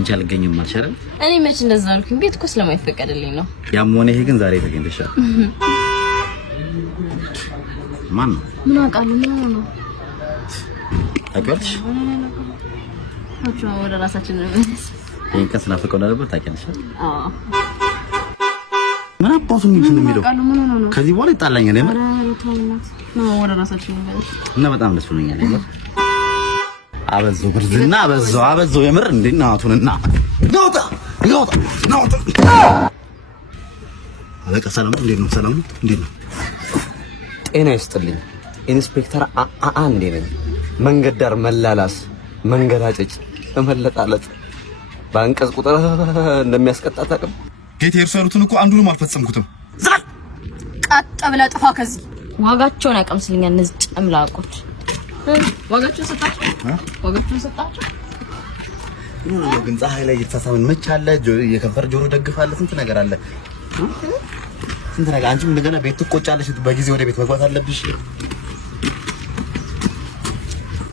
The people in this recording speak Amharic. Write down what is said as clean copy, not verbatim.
አንቺ አልገኝም አልሻለም እኔ መች እንደዛ አልኩኝ ቤት እኮ ስለማይፈቀድልኝ ነው ያም ሆነ ይሄ ግን ዛሬ ተገኝተሻል ማን ምን አውቃለሁ ነው ታውቂያለሽ አቻ ወደ ራሳችን ነው ይሄን ቀን ስናፈቀው ነበር ታውቂያለሽ አዎ ምን አባቱ የሚለው ከዚህ በኋላ ይጣላኛል የምር ነው ወደ ራሳችን ነው እና በጣም ደስ ብሎኛል የምር አበዞ ብርዝና አበዞ የምር እንዴናቱንና ናውጣ አለቀ ሰላም እንዴ ነው ሰላም እንዴ ነው ጤና ይስጥልኝ ኢንስፔክተር እንዴ ነኝ መንገድ ዳር መላላስ መንገራጨጭ ተመለጣለጥ ባንቀጽ ቁጥር እንደሚያስቀጣ ታቀም ጌታ የርሳሉትን እኮ አንዱንም አልፈጸምኩትም ዛል ቀጥ ብለ ጥፋ ከዚህ ዋጋቸውን ያቀምስልኛል እነዚህ ጨምላቆች ዋጋቸውን ሰጣቸው ግን ፀሐይ ላይ የተሳሳምን መች አለ የከንፈር ጆሮ ደግፋለ ስንት ነገር አለ ስንት ነገር አንቺም እንደገና ቤት ትቆጫለሽ በጊዜ ወደ ቤት መግባት አለብሽ